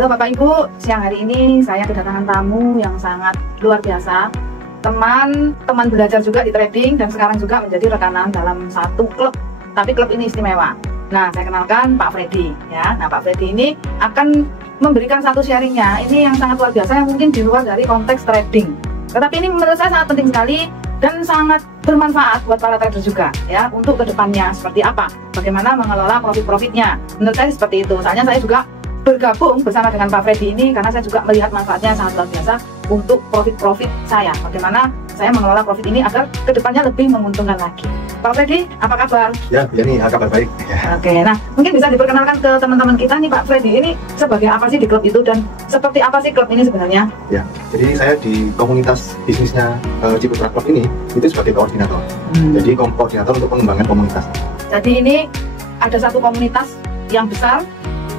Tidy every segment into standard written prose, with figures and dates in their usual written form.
Halo Bapak Ibu, siang hari ini saya kedatangan tamu yang sangat luar biasa. Teman belajar juga di trading dan sekarang juga menjadi rekanan dalam satu klub. Tapi klub ini istimewa. Nah, saya kenalkan Pak Freddy ya. Nah, Pak Freddy ini akan memberikan satu sharingnya. Ini yang sangat luar biasa yang mungkin di luar dari konteks trading. Tetapi ini menurut saya sangat penting sekali dan sangat bermanfaat buat para trader juga ya, untuk kedepannya seperti apa, bagaimana mengelola profit-profitnya. Menurut saya seperti itu. Soalnya saya juga bergabung bersama dengan Pak Freddy ini karena saya juga melihat manfaatnya sangat luar biasa untuk profit-profit saya. Bagaimana saya mengelola profit ini agar kedepannya lebih menguntungkan lagi. Pak Freddy, apa kabar? Ya, ini kabar baik. Ya. Oke, nah mungkin bisa diperkenalkan ke teman-teman kita nih Pak Freddy ini sebagai apa sih di klub itu dan seperti apa sih klub ini sebenarnya? Ya, jadi saya di komunitas bisnisnya Ciputra Club ini itu sebagai koordinator. Jadi koordinator untuk pengembangan komunitas. Jadi ini ada satu komunitas yang besar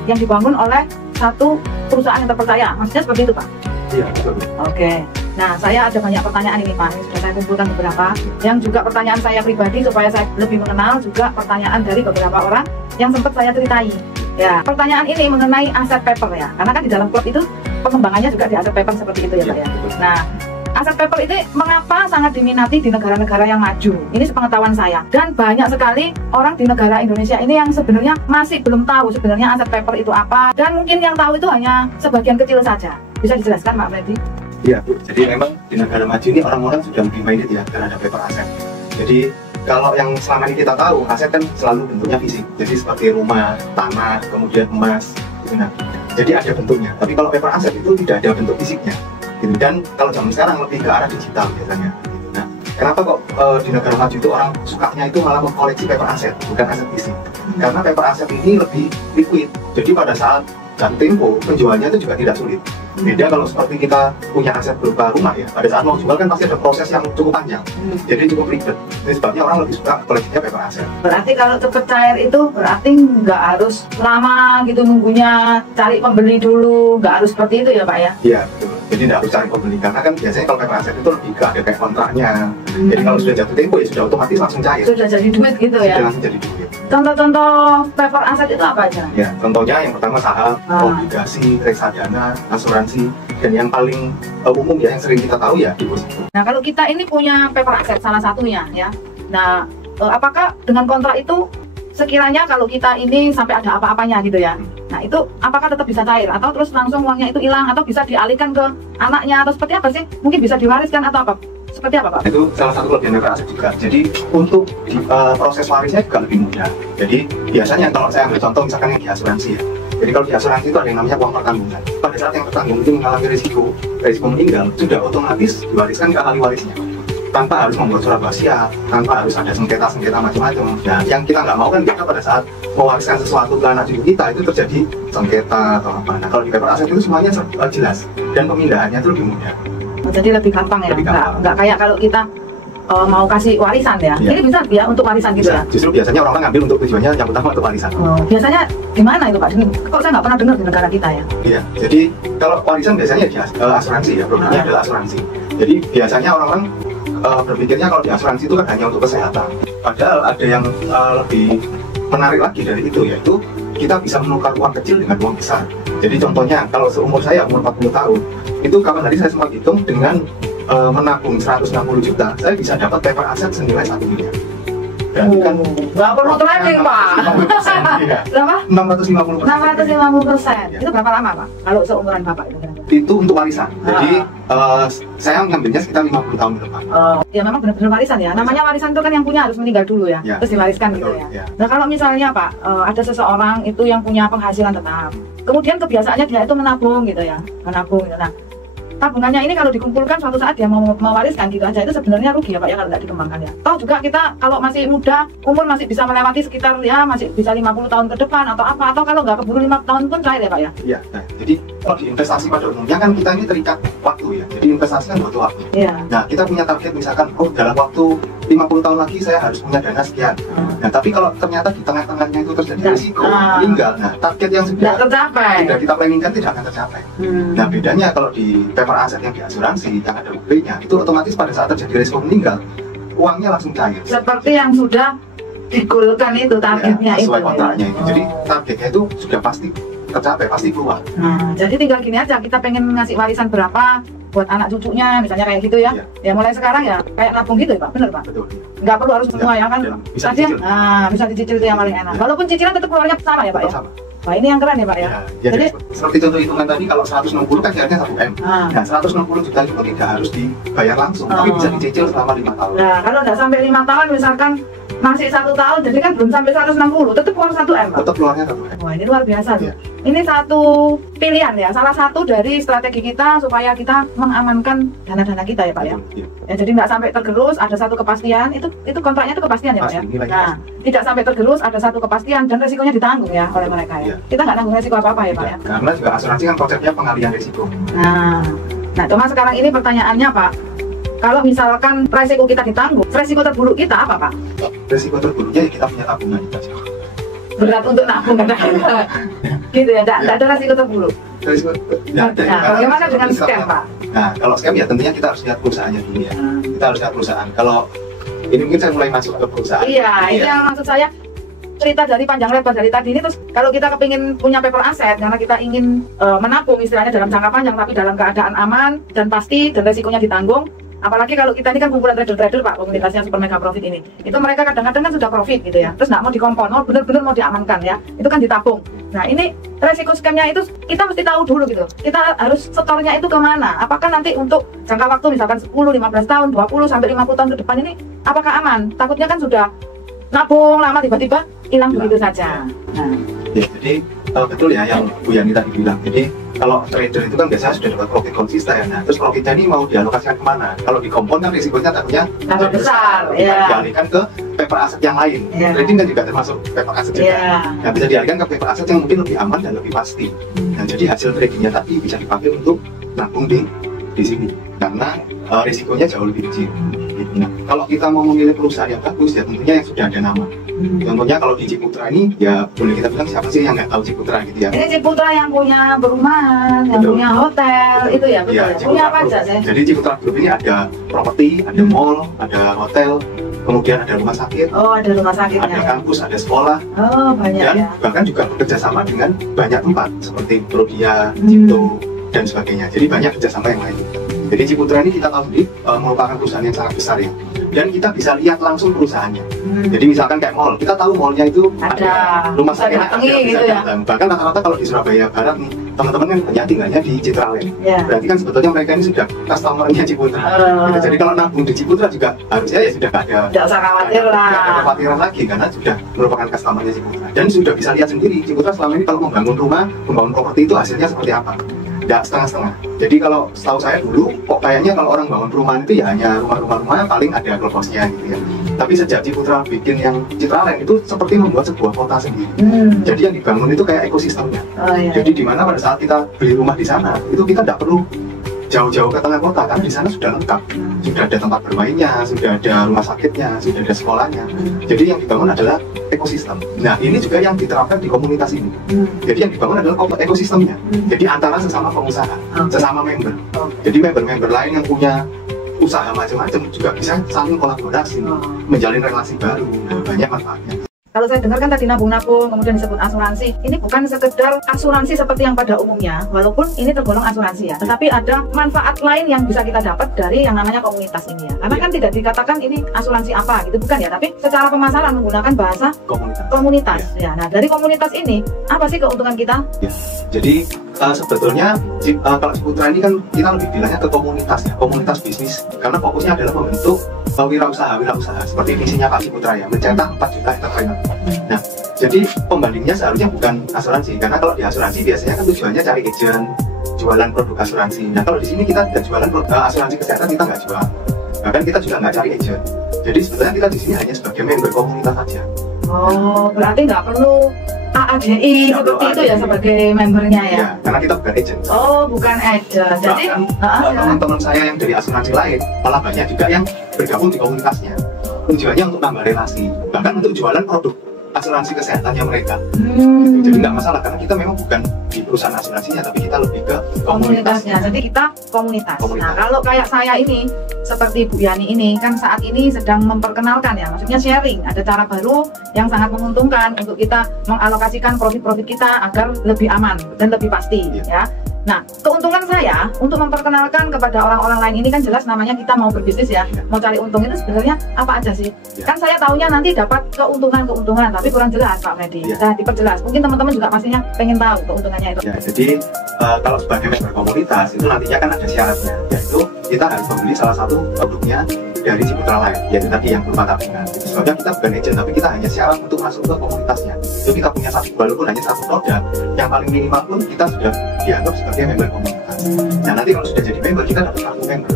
yang dibangun oleh satu perusahaan yang terpercaya, maksudnya seperti itu Pak? Iya, betul. Oke, nah saya ada banyak pertanyaan ini Pak, ini sudah saya kumpulkan beberapa, yang juga pertanyaan saya pribadi supaya saya lebih mengenal, juga pertanyaan dari beberapa orang yang sempat saya ceritai. Ya, pertanyaan ini mengenai aset paper ya, karena kan di dalam klub itu pengembangannya juga di aset paper seperti itu ya Pak ya. Nah, aset paper ini mengapa sangat diminati di negara-negara yang maju? Ini sepengetahuan saya. Dan banyak sekali orang di negara Indonesia ini yang sebenarnya masih belum tahu sebenarnya aset paper itu apa. Dan mungkin yang tahu itu hanya sebagian kecil saja. Bisa dijelaskan Pak Freddy? Iya Bu, jadi memang di negara maju ini orang-orang sudah lebih minded ya terhadap paper aset. Jadi kalau yang selama ini kita tahu, aset kan selalu bentuknya fisik. Jadi seperti rumah, tanah, kemudian emas. Nah, jadi ada bentuknya. Tapi kalau paper aset itu tidak ada bentuk fisiknya. Dan kalau zaman sekarang lebih ke arah digital biasanya. Nah, kenapa kok di negara maju itu orang sukanya itu malah mengkoleksi paper aset, bukan aset fisik? Karena paper aset ini lebih liquid. Jadi pada saat jatuh tempo penjualnya itu juga tidak sulit. Beda kalau seperti kita punya aset berupa rumah ya, pada saat mau jual kan pasti ada proses yang cukup panjang, jadi cukup ribet. Jadi sebabnya orang lebih suka koleksinya paper aset. Berarti kalau cepet cair itu berarti nggak harus lama gitu nunggunya, cari pembeli dulu, nggak harus seperti itu ya Pak ya? Iya betul, jadi nggak harus cari pembeli, karena kan biasanya kalau paper aset itu lebih ke ada kayak kontraknya. Jadi kalau sudah jatuh tempo ya sudah otomatis langsung cair. Sudah jadi duit gitu ya? Sudah langsung jadi duit. Contoh-contoh paper aset itu apa aja? Ya, contohnya yang pertama saham, obligasi, reksadana, asuransi, dan yang paling umum ya yang sering kita tahu ya deposito. Nah, kalau kita ini punya paper aset salah satunya ya. Nah, apakah dengan kontrak itu sekiranya kalau kita ini sampai ada apa-apanya gitu ya. Nah, itu apakah tetap bisa cair atau terus langsung uangnya itu hilang atau bisa dialihkan ke anaknya atau seperti apa sih? Mungkin bisa diwariskan atau apa? Seperti apa Pak? Itu salah satu kelebihan paper aset juga. Jadi untuk proses warisnya juga lebih mudah. Jadi biasanya kalau saya ambil contoh misalkan yang di asuransi ya. Jadi kalau di asuransi itu ada yang namanya uang pertanggungan. Pada saat yang tertanggung itu mengalami risiko meninggal, sudah otomatis diwariskan ke ahli warisnya. Tanpa harus membuat surat wasiat, tanpa harus ada sengketa-sengketa macam-macam. Dan yang kita nggak mau kan kita pada saat mewariskan sesuatu ke anak cucu kita itu terjadi sengketa atau apa. Nah kalau di paper aset itu semuanya jelas dan pemindahannya itu lebih mudah. Jadi lebih gampang ya, nggak kayak kalau kita mau kasih warisan ya. Ini bisa ya untuk warisan gitu ya? Justru biasanya orang ngambil untuk tujuannya yang utama untuk warisan. Biasanya gimana itu Pak? Kok saya nggak pernah dengar di negara kita ya? Iya, jadi kalau warisan biasanya di asuransi ya, produknya adalah asuransi. Jadi biasanya orang-orang berpikirnya kalau di asuransi itu kan hanya untuk kesehatan. Padahal ada yang lebih menarik lagi dari itu, yaitu kita bisa menukar uang kecil dengan uang besar. Jadi contohnya kalau seumur saya umur 40 tahun, itu kapan hari saya sempat hitung dengan menabung 160 juta, saya bisa dapat paper aset senilai 1 miliar. Berarti kan nggak perlu trading Pak. Berapa? 650%. 650%. Itu berapa lama Pak? Kalau seumuran Bapak itu? Itu untuk warisan. Jadi saya ngambilnya sekitar 50 tahun ke depan. Ya memang benar-benar warisan ya. Namanya warisan itu kan yang punya harus meninggal dulu ya, terus diwariskan gitu ya. Nah kalau misalnya Pak, ada seseorang itu yang punya penghasilan tetap, kemudian kebiasaannya dia itu menabung gitu ya, menabung gitu. Nah, tabungannya ini kalau dikumpulkan suatu saat dia mau mewariskan gitu aja, itu sebenarnya rugi ya Pak ya kalau tidak dikembangkan ya. Toh juga kita kalau masih muda, umur masih bisa melewati sekitar ya masih bisa 50 tahun ke depan atau apa, atau kalau nggak keburu 5 tahun pun cair ya Pak ya. Iya, nah, jadi kalau di investasi pada umumnya kan kita ini terikat waktu ya. Jadi investasi kan butuh waktu. Iya. Nah, kita punya target misalkan dalam waktu 50 tahun lagi saya harus punya dana sekian. Nah, tapi kalau ternyata di tengah-tengahnya itu terjadi risiko meninggal, nah target yang sudah kita planningkan tidak akan tercapai. Nah, bedanya kalau di paper aset yang di asuransi yang ada UP-nya itu otomatis pada saat terjadi risiko meninggal uangnya langsung cair. Seperti yang sudah digolkan itu targetnya ya, sesuai kontraknya itu. Jadi targetnya itu sudah pasti tercapai pasti keluar. Nah, jadi tinggal gini aja, kita pengen ngasih warisan berapa buat anak cucunya, misalnya kayak gitu ya. Ya mulai sekarang ya kayak nabung gitu ya Pak, bener Pak? Betul. Nggak perlu harus semua ya kan? Bisa dicicil. Bisa dicicil itu yang paling enak. Walaupun cicilan tetap keluarnya sama ya Pak ya? Sama. Wah ini yang keren ya Pak ya? Jadi seperti contoh hitungan tadi, kalau 160 kan jaraknya 1M. Nah 160 juta itu tidak harus dibayar langsung, tapi bisa dicicil selama 5 tahun. Nah kalau udah sampai 5 tahun misalkan masih 1 tahun, jadi kan belum sampai 160, tetap keluar 1M Pak? Tetap keluarnya 1M. Wah ini luar biasa tuh. Ini satu pilihan ya, salah satu dari strategi kita supaya kita mengamankan dana-dana kita ya Pak ya. Ya jadi nggak sampai tergerus, ada satu kepastian, itu kontraknya itu kepastian ya Pak ya. Nah tidak sampai tergerus, ada satu kepastian dan resikonya ditanggung ya oleh mereka ya. Kita nggak tanggung resiko apa-apa ya Pak ya. Karena juga asuransi kan konsepnya pengalihan risiko. Nah cuma sekarang ini pertanyaannya Pak, kalau misalkan resiko kita ditanggung, resiko terburuk kita apa Pak? Resiko terburuknya kita punya tabungan kita. Berat untuk nabung kan? Gitu ya, tidak ada resiko terburuk. Resiko tidak ada. Nah, bagaimana dengan scam Pak? Nah kalau scam ya tentunya kita harus lihat perusahaannya dulu ya. Kita harus lihat perusahaan. Kalau ini mungkin saya mulai masuk ke perusahaan. Iya, ini yang maksud saya cerita dari panjang lebar dari tadi ini. Terus kalau kita kepingin punya paper aset karena kita ingin menabung istilahnya dalam jangka panjang tapi dalam keadaan aman dan pasti dan resikonya ditanggung. Apalagi kalau kita ini kan kumpulan trader-trader Pak, komunitasnya Super Mega Profit ini. Itu mereka kadang-kadang kan sudah profit gitu ya. Terus nggak mau dikompon, bener-bener mau diamankan ya. Itu kan ditabung. Nah ini resiko scamnya itu kita mesti tahu dulu gitu. Kita harus setornya itu kemana? Apakah nanti untuk jangka waktu misalkan 10, 15 tahun, 20 sampai 50 tahun ke depan ini apakah aman? Takutnya kan sudah nabung lama tiba-tiba hilang begitu saja. Nah. Ya, jadi betul ya yang Bu Yani tadi bilang. Jadi kalau trader itu kan biasanya sudah dapat profit konsisten. Nah, terus profitnya ini mau dialokasikan kemana? Kalau dikompon kan risikonya takutnya besar. Ya. Dialihkan ke paper aset yang lain. Trading kan juga termasuk paper aset juga. Nah, bisa dialihkan ke paper aset yang mungkin lebih aman dan lebih pasti. Nah, jadi hasil tradingnya tadi bisa dipakai untuk nabung di sini. Karena risikonya jauh lebih kecil. Nah, kalau kita mau memilih perusahaan yang bagus ya tentunya yang sudah ada nama. Contohnya kalau di Ciputra ini ya boleh kita bilang siapa sih yang nggak tahu Ciputra gitu ya. Ini Ciputra yang punya perumahan, yang punya hotel, itu ya betul ya. Punya apa aja sih? Jadi Ciputra Group ini ada properti, ada mall, ada hotel, kemudian ada rumah sakit. Oh ada rumah sakitnya. Ada kampus, ada sekolah. Oh banyak dan ya. Bahkan juga bekerja sama dengan banyak tempat seperti Prodia, Cipto dan sebagainya. Jadi banyak kerjasama yang lain. Jadi Ciputra ini kita tahu sendiri merupakan perusahaan yang sangat besar ya. Dan kita bisa lihat langsung perusahaannya. Jadi misalkan kayak mall, kita tahu mallnya itu ada rumah sakitnya ada, gitu ya. Bahkan rata-rata kalau di Surabaya Barat nih, teman-teman kan banyak tinggalnya di Citraland. Berarti kan sebetulnya mereka ini sudah customer-nya Ciputra. Jadi kalau nabung di Ciputra juga harusnya ya sudah ada. Tidak usah khawatir lah. Tidak ada kekhawatiran lagi karena sudah merupakan customer-nya Ciputra. Dan sudah bisa lihat sendiri Ciputra selama ini kalau membangun rumah, membangun properti itu hasilnya seperti apa. Tidak setengah-setengah. Jadi kalau setahu saya dulu, kok kayaknya kalau orang bangun perumahan itu ya hanya rumah-rumah paling ada clubhouse-nya gitu ya. Tapi sejak Ciputra bikin yang Citraland itu seperti membuat sebuah kota sendiri. Jadi yang dibangun itu kayak ekosistemnya. Jadi di mana pada saat kita beli rumah di sana, itu kita tidak perlu jauh-jauh ke tengah kota karena di sana sudah lengkap. Sudah ada tempat bermainnya, sudah ada rumah sakitnya, sudah ada sekolahnya. Jadi yang dibangun adalah ekosistem. Nah ini juga yang diterapkan di komunitas ini. Jadi yang dibangun adalah ekosistemnya. Jadi antara sesama pengusaha, sesama member. Jadi member-member lain yang punya usaha macam-macam juga bisa saling kolaborasi, menjalin relasi baru. Banyak manfaatnya. Kalau saya dengar kan tadi nabung-nabung, kemudian disebut asuransi. Ini bukan sekedar asuransi seperti yang pada umumnya, walaupun ini tergolong asuransi ya. Tetapi ada manfaat lain yang bisa kita dapat dari yang namanya komunitas ini ya. Karena kan tidak dikatakan ini asuransi apa gitu, bukan ya. Tapi secara pemasaran menggunakan bahasa komunitas. Ya. Nah dari komunitas ini, apa sih keuntungan kita? Ya. Jadi sebetulnya kalau Ciputra ini kan kita lebih bilangnya ke komunitas ya, komunitas bisnis. Karena fokusnya adalah membentuk wirausaha seperti visinya Pak Ciputra ya, mencetak 4 juta entrepreneur. Nah, jadi pembandingnya seharusnya bukan asuransi, karena kalau di asuransi biasanya kan tujuannya cari agent, jualan produk asuransi. Nah, kalau di sini kita tidak jualan asuransi kesehatan, kita nggak jual. Bahkan kita juga nggak cari agent. Jadi sebenarnya kita di sini hanya sebagai member komunitas saja. Oh, berarti nggak perlu AADI seperti itu ya sebagai membernya ya? Ya, karena kita bukan agent. Oh, bukan agent. Jadi teman-teman saya yang dari asuransi lain malah banyak juga yang bergabung di komunitasnya. Tujuannya untuk nambah relasi, bahkan untuk jualan produk asuransi kesehatannya mereka. Jadi nggak masalah karena kita memang bukan di perusahaan asuransinya, tapi kita lebih ke komunitasnya. Jadi kita komunitas. Nah, kalau kayak saya ini, seperti Bu Yani ini, kan saat ini sedang memperkenalkan ya, maksudnya sharing, ada cara baru yang sangat menguntungkan untuk kita mengalokasikan profit-profit kita agar lebih aman dan lebih pasti ya. Nah, keuntungan saya untuk memperkenalkan kepada orang-orang lain ini kan jelas namanya kita mau berbisnis ya, mau cari untung itu sebenarnya apa aja sih? Kan saya taunya nanti dapat keuntungan, tapi kurang jelas Pak Freddy. Nah, diperjelas. Mungkin teman-teman juga pastinya pengen tahu keuntungannya itu. Ya, jadi kalau sebagai member komunitas itu nantinya kan ada syaratnya, yaitu kita harus membeli salah satu produknya dari Ciputra Life, yaitu tadi yang berupa tabungan. Soalnya kita bukan agent, tapi kita hanya syarat untuk masuk ke komunitasnya. Itu kita punya satu, walaupun hanya satu produk, yang paling minimal pun kita sudah dianggap sebagai member komunitas. Nah, nanti kalau sudah jadi member, kita dapat kartu member.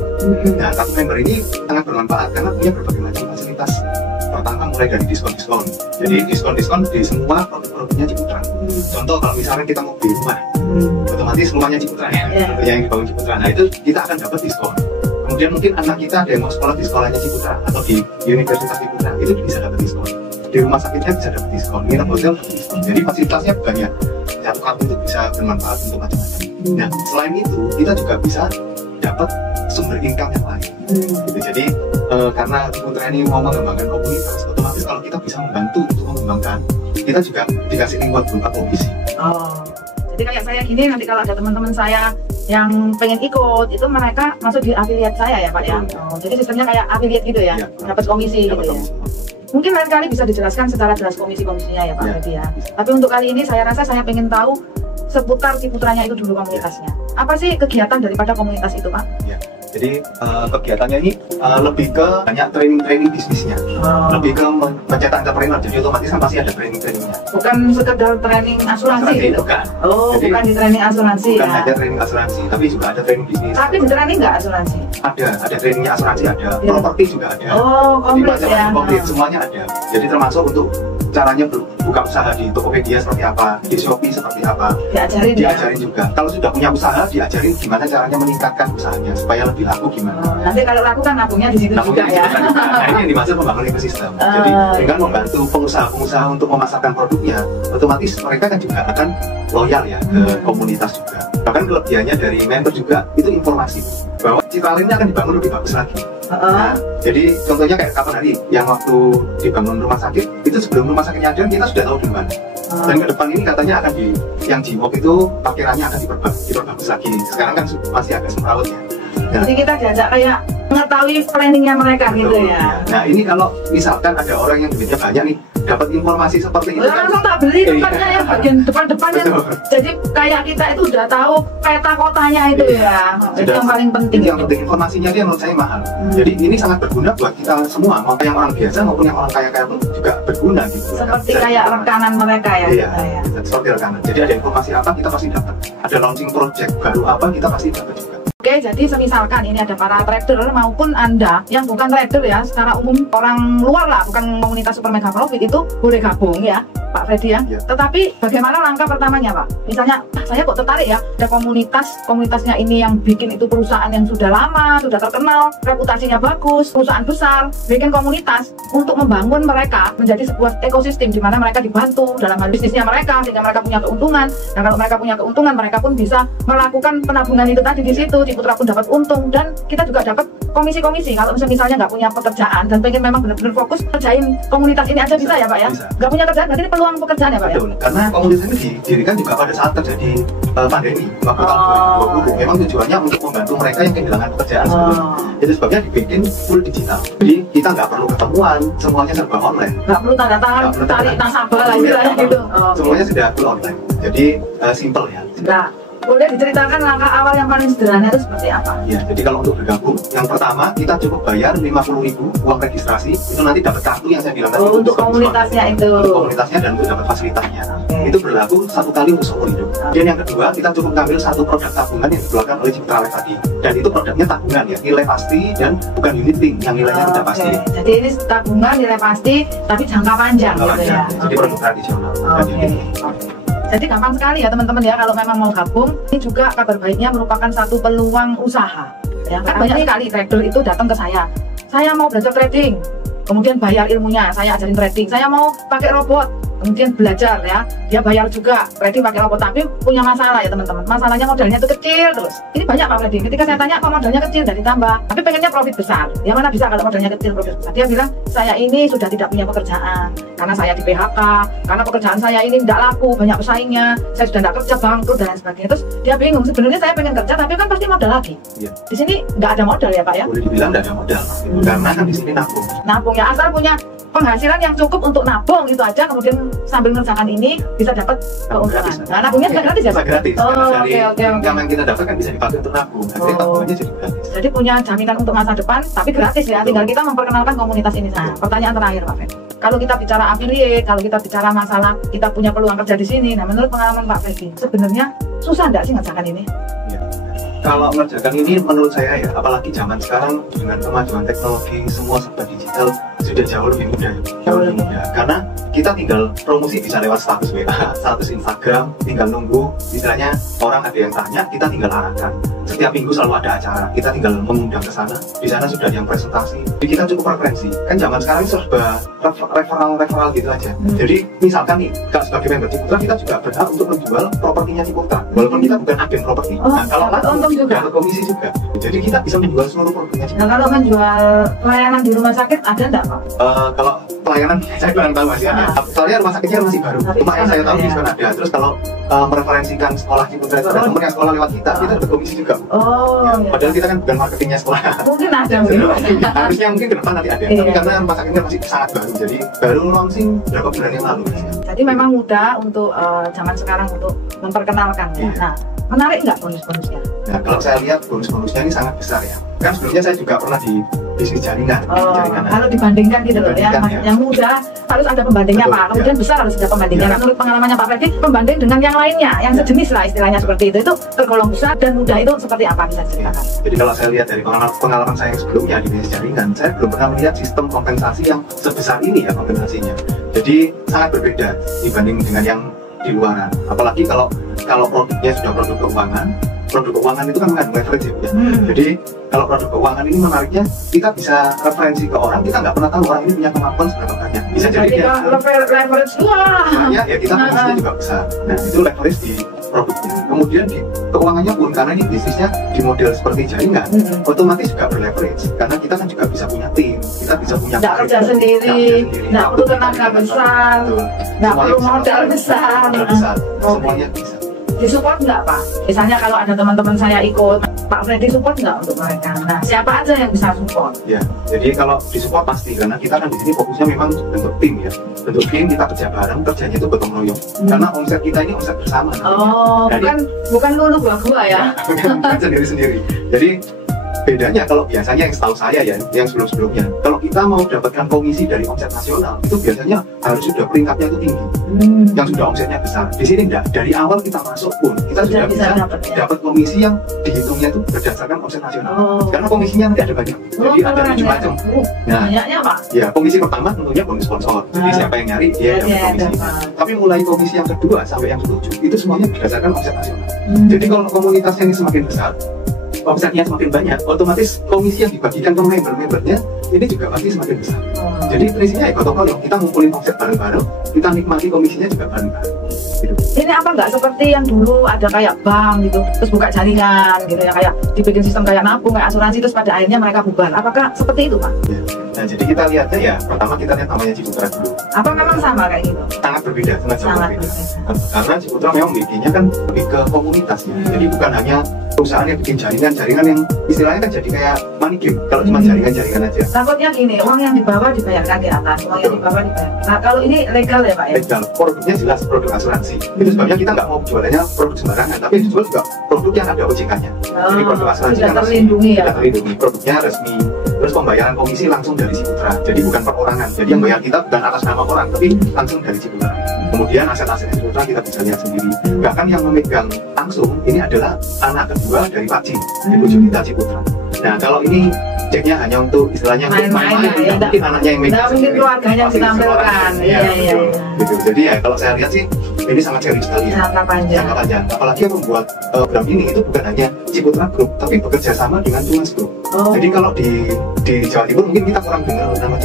Nah, kartu member ini sangat bermanfaat karena punya berbagai macam fasilitas. Pertama, mulai dari diskon-diskon. Jadi diskon-diskon di semua produk-produknya Ciputra. Contoh kalau misalnya kita mau beli rumah, otomatis rumahnya Ciputra ya, yang dibangun Ciputra. Nah, itu kita akan dapat diskon. Kemudian mungkin anak kita ada yang mau sekolah di sekolahnya Ciputra atau di Universitas Ciputra, itu bisa dapat diskon. Di rumah sakitnya bisa dapat diskon, nginep hotel dapat diskon. Jadi fasilitasnya banyak. Satu kartu itu bisa bermanfaat untuk macam-macam. Nah, selain itu kita juga bisa dapat sumber income yang lain. Jadi karena Ciputra ini mau mengembangkan komunitas, otomatis kalau kita bisa membantu untuk mengembangkan, kita juga dikasih reward berupa komisi. Jadi kayak saya gini, nanti kalau ada teman-teman saya yang pengen ikut, itu mereka masuk di afiliat saya ya Pak ya. Jadi sistemnya kayak afiliat gitu ya, dapat komisi gitu ya. Mungkin lain kali bisa dijelaskan secara jelas komisi-komisinya ya Pak Freddy ya. Tapi untuk kali ini saya rasa saya pengen tahu seputar Ciputranya itu dulu komunitasnya. Apa sih kegiatan daripada komunitas itu Pak? Jadi kegiatannya ini lebih ke banyak training bisnisnya, lebih ke mencetak entrepreneur. Jadi otomatis kan pasti ada trainingnya. Bukan sekedar training asuransi gitu? Bukan. Jadi, bukan di training asuransi bukan ya? Ada training asuransi, tapi juga ada training bisnis. Tapi di training nggak asuransi? Ada trainingnya asuransi ada, properti juga ada. Komplit ya? Komplit, semuanya ada. Jadi termasuk untuk caranya buka usaha di Tokopedia seperti apa, di Shopee seperti apa, diajarin juga. Kalau sudah punya usaha, diajarin gimana caranya meningkatkan usahanya supaya lebih laku gimana. Nanti kalau laku kan nabungnya di situ juga ya. Nah, ini yang dimaksud membangun ekosistem. Jadi dengan membantu pengusaha-pengusaha untuk memasarkan produknya, otomatis mereka kan juga akan loyal ya ke komunitas juga. Bahkan kelebihannya dari member juga itu informasi bahwa Citra Lainnya akan dibangun lebih bagus lagi. Nah, jadi contohnya kayak kapan hari yang waktu dibangun rumah sakit itu sebelum rumah sakitnya ada kita sudah tahu duluan. Dan ke depan ini katanya akan yang Jiwok itu parkirannya akan diperbagus lagi. Sekarang kan masih agak semrawut ya. Jadi kita diajak kayak mengetahui planningnya mereka gitu ya. Nah ini kalau misalkan ada orang yang duitnya banyak nih, dapat informasi seperti itu kan langsung tak beli tempatnya yang bagian depan-depan yang jadi kayak kita itu udah tahu peta kotanya itu ya. Itu yang paling penting. Yang penting informasinya dia menurut saya mahal. Jadi ini sangat berguna buat kita semua, mau yang orang biasa maupun yang orang kaya-kaya pun juga berguna gitu. Seperti kayak rekanan mereka ya. Iya, seperti rekanan. Jadi ada informasi apa kita pasti dapat. Ada launching project baru apa kita pasti dapat juga. Oke, jadi semisalkan ini ada para trader maupun Anda yang bukan trader ya, secara umum orang luar lah, bukan komunitas Super Mega Profit itu boleh gabung ya Pak Freddy ya. Tetapi bagaimana langkah pertamanya Pak? Misalnya saya kok tertarik ya, ada komunitasnya ini yang bikin itu perusahaan yang sudah lama, sudah terkenal, reputasinya bagus, perusahaan besar, bikin komunitas untuk membangun mereka menjadi sebuah ekosistem di mana mereka dibantu dalam hal bisnisnya mereka sehingga mereka punya keuntungan. Dan kalau mereka punya keuntungan, mereka pun bisa melakukan penabungan itu tadi di situ. Ciputra pun dapat untung dan kita juga dapat komisi-komisi. Kalau misalnya nggak punya pekerjaan dan pengen memang benar-benar fokus kerjain komunitas ini aja bisa ya Pak ya? Nggak punya kerjaan berarti ini peluang pekerjaan ya Pak ya? Betul, karena komunitas ini didirikan juga pada saat terjadi pandemi waktu tahun 2020. Memang tujuannya untuk membantu mereka yang kehilangan pekerjaan sebelumnya. Itu sebabnya dibikin full digital. Jadi kita nggak perlu ketemuan, semuanya serba online. Nggak perlu tanda tangan, tarik nasabah lagi lah gitu. Semuanya sudah full online. Jadi simple ya. Nah, boleh diceritakan langkah awal yang paling sederhana itu seperti apa? Ya, jadi kalau untuk bergabung, yang pertama kita cukup bayar 50.000 uang registrasi, itu nanti dapat kartu yang saya bilang tadi. Untuk komunitasnya itu. Untuk komunitasnya dan untuk dapat fasilitasnya. Itu berlaku 1 kali untuk seumur hidup. Dan yang kedua, kita cukup ngambil satu produk tabungan yang dikeluarkan oleh Ciputra Life tadi. Dan itu produknya tabungan ya, nilai pasti dan bukan unit link yang nilainya tidak pasti. Jadi ini tabungan nilai pasti, tapi jangka panjang gitu ya. Jadi produk tradisional. Jadi gampang sekali ya teman-teman ya kalau memang mau gabung. Ini juga kabar baiknya merupakan satu peluang usaha. Ya kan banyak sekali trader itu datang ke saya. Saya mau belajar trading, kemudian bayar ilmunya, saya ajarin trading. Saya mau pakai robot, kemudian belajar ya, dia bayar juga, Freddy pakai robot, tapi punya masalah ya teman-teman. Masalahnya modalnya itu kecil terus. Ini banyak Pak Freddy. Ketika saya tanya kok modalnya kecil dan ditambah, tapi pengennya profit besar. Ya mana bisa kalau modalnya kecil profit besar. Dia bilang saya ini sudah tidak punya pekerjaan karena saya di PHK, karena pekerjaan saya ini tidak laku, banyak pesaingnya, saya sudah tidak kerja, bangkrut dan lain sebagainya. Terus dia bingung, sebenarnya saya pengen kerja tapi kan pasti modal lagi. Iya. Di sini nggak ada modal ya Pak ya? Boleh dibilang nggak ada modal, karena kan di sini nabung. Nabung ya, asal punya penghasilan yang cukup untuk nabung itu aja, kemudian sambil mengerjakan ini bisa dapat keuntungan. Nah, nabungnya juga gratis ya? Bisa gratis. Oh, dari oke. income yang kita dapatkan bisa dipakai untuk nabung. Nanti tabungannya jadi gratis. Jadi punya jaminan untuk masa depan, tapi gratis ya. Tinggal kita memperkenalkan komunitas ini. Nah, pertanyaan terakhir Pak Freddy. Kalau kita bicara affiliate, kalau kita bicara masalah kita punya peluang kerja di sini, nah menurut pengalaman Pak Freddy, sebenarnya susah nggak sih ngerjakan ini? Ya. Kalau mengerjakan ini menurut saya ya, apalagi zaman sekarang dengan kemajuan teknologi semua serba digital sudah jauh lebih mudah, jauh lebih mudah. Karena kita tinggal promosi bisa lewat status WA, status Instagram, tinggal nunggu, istilahnya orang ada yang tanya, kita tinggal arahkan. Setiap minggu selalu ada acara, kita tinggal mengundang ke sana. Di sana sudah ada yang presentasi. Jadi kita cukup referensi. Kan zaman sekarang serba referral gitu aja. Jadi misalkan nih, kalau sebagai member Ciputra kita juga berhak untuk menjual propertinya Ciputra, walaupun kita bukan agen properti. Nah, kalau dapat komisi juga. Jadi kita bisa menjual seluruh produknya Ciputra. Nah, kalau menjual pelayanan di rumah sakit ada enggak Pak? Kalau pelayanan saya kurang tahu masih ada. Soalnya rumah sakitnya masih baru. Cuma yang saya tahu di sana ada. Terus kalau mereferensikan sekolah Ciputra itu ada teman yang sekolah lewat kita berkomisi juga. Oh, ya. Padahal kita kan bukan marketingnya sekolah. Mungkin ada mungkin. Harusnya mungkin ke depan nanti ada. Tapi karena rumah sakitnya masih sangat baru, jadi baru launching berapa bulan yang lalu. Jadi memang mudah untuk zaman sekarang untuk memperkenalkan. Ya. Nah, menarik nggak bonus-bonusnya? Nah, kalau saya lihat bonus-bonusnya ini sangat besar ya. Kan sebelumnya saya juga pernah di bisnis jaringan. Kalau dibandingkan gitu loh ya, yang mudah harus ada pembandingnya. Betul, Pak. Kemudian besar harus ada pembandingnya. Ya. Menurut pengalamannya Pak Freddy, pembanding dengan yang lainnya, yang sejenis lah istilahnya seperti itu tergolong besar dan mudah itu seperti apa bisa ceritakan? Jadi kalau saya lihat dari pengalaman saya yang sebelumnya di bisnis jaringan, saya belum pernah melihat sistem kompensasi yang sebesar ini ya kompensasinya. Jadi sangat berbeda dibanding dengan yang di luaran. Apalagi kalau produknya sudah produk keuangan. Produk keuangan itu kan mengandung leverage ya. Jadi kalau produk keuangan ini menariknya kita bisa referensi ke orang, kita nggak pernah tahu orang ini punya kemampuan seberapa banyak. Bisa jadi dia leverage banyak ya, kita komisinya juga besar. Nah itu leverage di produknya. Kemudian di keuangannya pun karena ini bisnisnya di model seperti jaringan, otomatis juga berleverage. Karena kita kan juga bisa punya tim, kita bisa punya nggak kerja sendiri, nggak perlu tenaga besar, nggak perlu modal besar. Semuanya bisa. Disupport nggak Pak? Misalnya kalau ada teman-teman saya ikut, Pak Freddy support nggak untuk mereka? Nah, siapa aja yang bisa support? Ya, jadi kalau disupport pasti, karena kita kan di sini fokusnya memang bentuk tim ya. Bentuk tim kita kerja bareng, kerjanya itu gotong royong. Karena omset kita ini omset bersama. Oh, bukan lulu gua ya? Bukan sendiri-sendiri. Jadi bedanya kalau biasanya yang setahu saya ya, yang sebelum-sebelumnya, kalau kita mau dapatkan komisi dari omset nasional itu biasanya harus sudah peringkatnya itu tinggi, yang sudah omsetnya besar. Di sini enggak, dari awal kita masuk pun kita sudah bisa dapat komisi yang dihitungnya itu berdasarkan omset nasional. Karena komisinya nanti ada banyak, jadi ada macam-macam. Nah, banyaknya Pak. Ya, komisi pertama tentunya bonus sponsor. Jadi siapa yang nyari dia dapat komisi. Tapi mulai komisi yang kedua sampai yang ke-7 itu semuanya berdasarkan omset nasional. Jadi kalau komunitasnya ini semakin besar, omsetnya semakin banyak, otomatis komisi yang dibagikan ke member-membernya ini juga pasti semakin besar. Jadi prinsipnya ya gotong royong, kita ngumpulin omset bareng-bareng, kita nikmati komisinya juga bareng-bareng. Gitu. Ini apa nggak seperti yang dulu ada kayak bank gitu, terus buka jaringan gitu ya, kayak dibikin sistem kayak nabung, kayak asuransi, terus pada akhirnya mereka bubar. Apakah seperti itu Pak? Ya. Nah jadi kita lihatnya ya, pertama kita lihat namanya Ciputra dulu. Apa memang sama kayak gitu? Sangat berbeda, sangat berbeda. Karena Ciputra memang bikinnya kan lebih ke komunitas ya. Jadi bukan hanya perusahaan yang bikin jaringan yang istilahnya kan jadi kayak money game kalau cuma jaringan aja. Takutnya gini, uang yang di bawah dibayarkan di atas, uang yang di bawah dibayar. Nah kalau ini legal ya Pak ya? Legal, produknya jelas produk asuransi. Itu sebabnya kita nggak mau jualannya produk sembarangan, tapi dijual juga produk yang ada OJK-nya. Jadi produk asuransi sudah terlindungi ya? Sudah terlindungi, produknya resmi. Terus pembayaran komisi langsung dari Ciputra, jadi bukan perorangan. Jadi yang bayar kita bukan atas nama orang, tapi langsung dari Ciputra. Kemudian aset-aset Ciputra kita bisa lihat sendiri. Bahkan yang memegang langsung ini adalah anak kedua dari Pak Jin, Ibu Julita Ciputra. Nah kalau ini ceknya hanya untuk istilahnya main-main, ya, mungkin anaknya yang megang. Mungkin keluarganya yang ditampilkan. Iya. Gitu. Jadi ya kalau saya lihat sih ini sangat serius sekali ya. Jangka panjang. Apalagi yang membuat program ini itu bukan hanya Ciputra Group, tapi bekerja sama dengan Tunas Group. Jadi kalau di Jawa Timur mungkin kita kurang dengar nama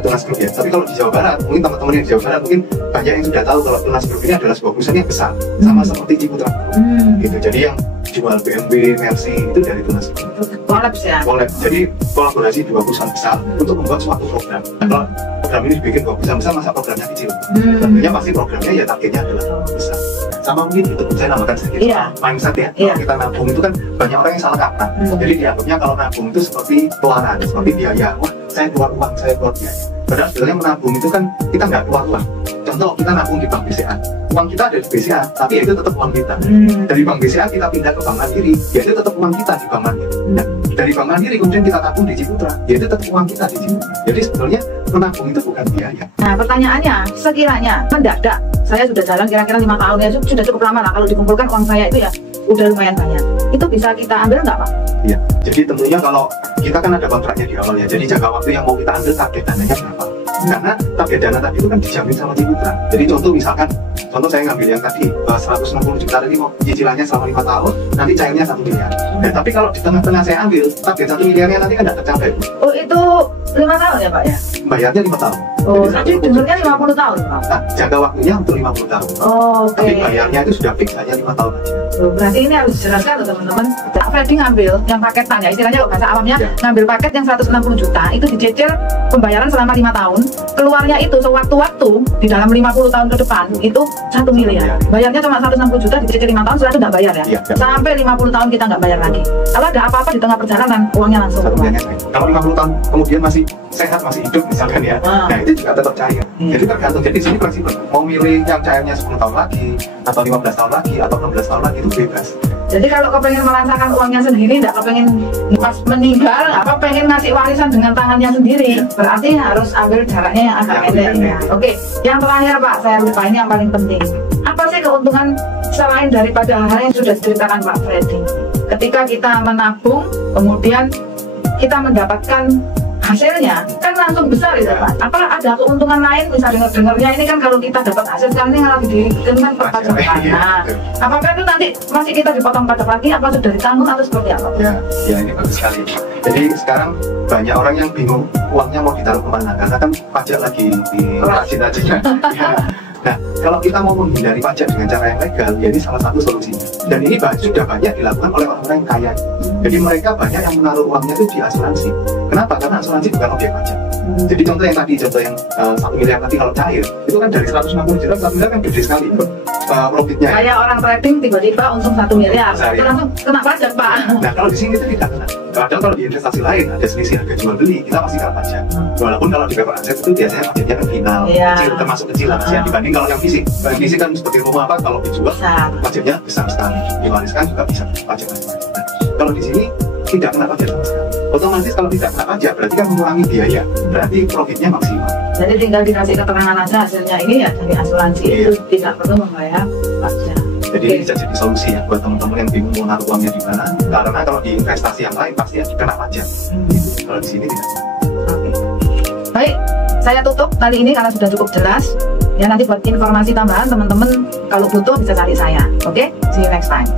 Tunas Group ya, tapi kalau di Jawa Barat, mungkin teman-teman yang di Jawa Barat mungkin banyak yang sudah tahu kalau Tunas Group ini adalah sebuah perusahaan yang besar, sama seperti Ciputra Group. Gitu. Jadi yang jual BMW, Mercy itu dari Tunas Group. Kolaps ya? Kolaps. Jadi kolaborasi dua perusahaan besar untuk membuat suatu program. Nah, kalau program ini dibikin dua perusahaan besar, masa programnya kecil? Tentunya pasti programnya ya targetnya adalah besar. Sama mungkin itu saya namakan sedikit mindset ya. Kalau kita nabung itu kan banyak orang yang salah kaprah. Jadi dianggapnya kalau nabung itu seperti keluaran, seperti biaya. Wah, saya keluar uang, saya keluar biaya. Padahal sebenarnya menabung itu kan kita nggak keluar uang. Contoh kita nabung di bank BCA, uang kita ada di BCA, tapi ya itu tetap uang kita. Dari bank BCA kita pindah ke bank Mandiri, ya itu tetap uang kita di bank Mandiri. Nah, dari bank Mandiri kemudian kita tabung di Ciputra, ya itu tetap uang kita di Ciputra. Jadi sebetulnya menabung itu bukan biaya. Nah pertanyaannya, sekiranya mendadak saya sudah jalan kira-kira 5 tahun ya, sudah cukup lama lah kalau dikumpulkan uang saya itu ya udah lumayan banyak, itu bisa kita ambil nggak Pak? Iya, jadi tentunya kalau kita kan ada kontraknya di awal ya, jadi jangka waktu yang mau kita ambil target dananya berapa. Karena target dana tadi itu kan dijamin sama Ciputra. Jadi contoh misalkan, contoh saya ngambil yang tadi 160 juta tadi mau cicilannya selama 5 tahun, nanti cairnya 1 miliar. Nah, tapi kalau di tengah-tengah saya ambil target 1 miliarnya nanti kan tidak tercapai. Oh itu 5 tahun ya Pak ya? Bayarnya 5 tahun. Oh, jadi dengarnya 50 tahun Pak? Nah, jangka waktunya untuk 50 tahun. Tapi bayarnya itu sudah fix hanya 5 tahun aja. Berarti ini harus dijelaskan loh teman-teman. Freddy ngambil yang paketan ya, istilahnya bahasa awamnya ngambil paket yang 160 juta itu dicicil pembayaran selama 5 tahun, keluarnya itu sewaktu-waktu di dalam 50 tahun ke depan itu 1 miliar. Bayarnya cuma 160 juta dicicil 5 tahun, setelah itu nggak bayar ya? Sampai 50 tahun kita nggak bayar lagi. Kalau ada apa-apa di tengah perjalanan uangnya langsung keluar. Kalau 50 tahun kemudian masih sehat, masih hidup misalkan ya, nah itu juga tetap cair. Jadi tergantung, jadi sini fleksibel, mau milih yang cairnya 10 tahun lagi atau 15 tahun lagi atau 16 tahun lagi itu bebas. Jadi kalau kepengen merasakan uangnya sendiri, nggak kepengen pas meninggal, apa pengen ngasih warisan dengan tangannya sendiri, berarti harus ambil jaraknya yang agak pendek ya. Oke, yang terakhir Pak, saya lupa ini yang paling penting. Apa sih keuntungan selain daripada hal yang sudah diceritakan Pak Freddy? Ketika kita menabung, kemudian kita mendapatkan hasilnya kan langsung besar itu Pak. Apa ada keuntungan lain? Misalnya dengarnya ini kan kalau kita dapat hasil sekarang ini lagi dikenakan perpajakan. Nah, apakah itu nanti masih kita dipotong pajak lagi? Apa sudah ditanggung atau seperti apa? Ya ini bagus sekali. Jadi sekarang banyak orang yang bingung uangnya mau ditaruh kemana karena kan pajak lagi di rajin-rajinnya. Nah, kalau kita mau menghindari pajak dengan cara yang legal, ya ini salah satu solusinya. Dan ini sudah banyak dilakukan oleh orang-orang yang kaya. Jadi mereka banyak yang menaruh uangnya itu di asuransi. Kenapa? Karena asuransi bukan objek pajak. Jadi contoh yang tadi, contoh yang 1 miliar tadi kalau cair, itu kan dari 160 juta, 1 miliar kan gede sekali profitnya. Kayak orang trading tiba-tiba untung 1 miliar, itu langsung kena pajak Pak. Nah kalau di sini itu tidak kena. Padahal kalau di investasi lain ada selisih harga jual beli, kita pasti kena pajak. Walaupun kalau di paper aset itu biasanya pajaknya kan final, kecil, termasuk kecil lah ya, dibanding kalau yang fisik. Kalau yang fisik kan seperti rumah apa, kalau dijual pajaknya besar sekali, diwariskan juga bisa pajak macam-macam. Nah, kalau di sini tidak kena pajak sama sekali. Otomatis kalau tidak kena pajak berarti kan mengurangi biaya, berarti profitnya maksimal. Jadi tinggal dikasih keterangan aja hasilnya ini ya dari asuransi, itu tidak perlu membayar pajak. Jadi ini bisa jadi solusi ya buat teman-teman yang bingung mau naruh uangnya di mana. Karena kalau di investasi yang lain pasti kena pajak. Kalau di sini tidak. Oke. Baik, saya tutup kali ini karena sudah cukup jelas. Ya nanti buat informasi tambahan teman-teman kalau butuh bisa cari saya. Oke, see you next time.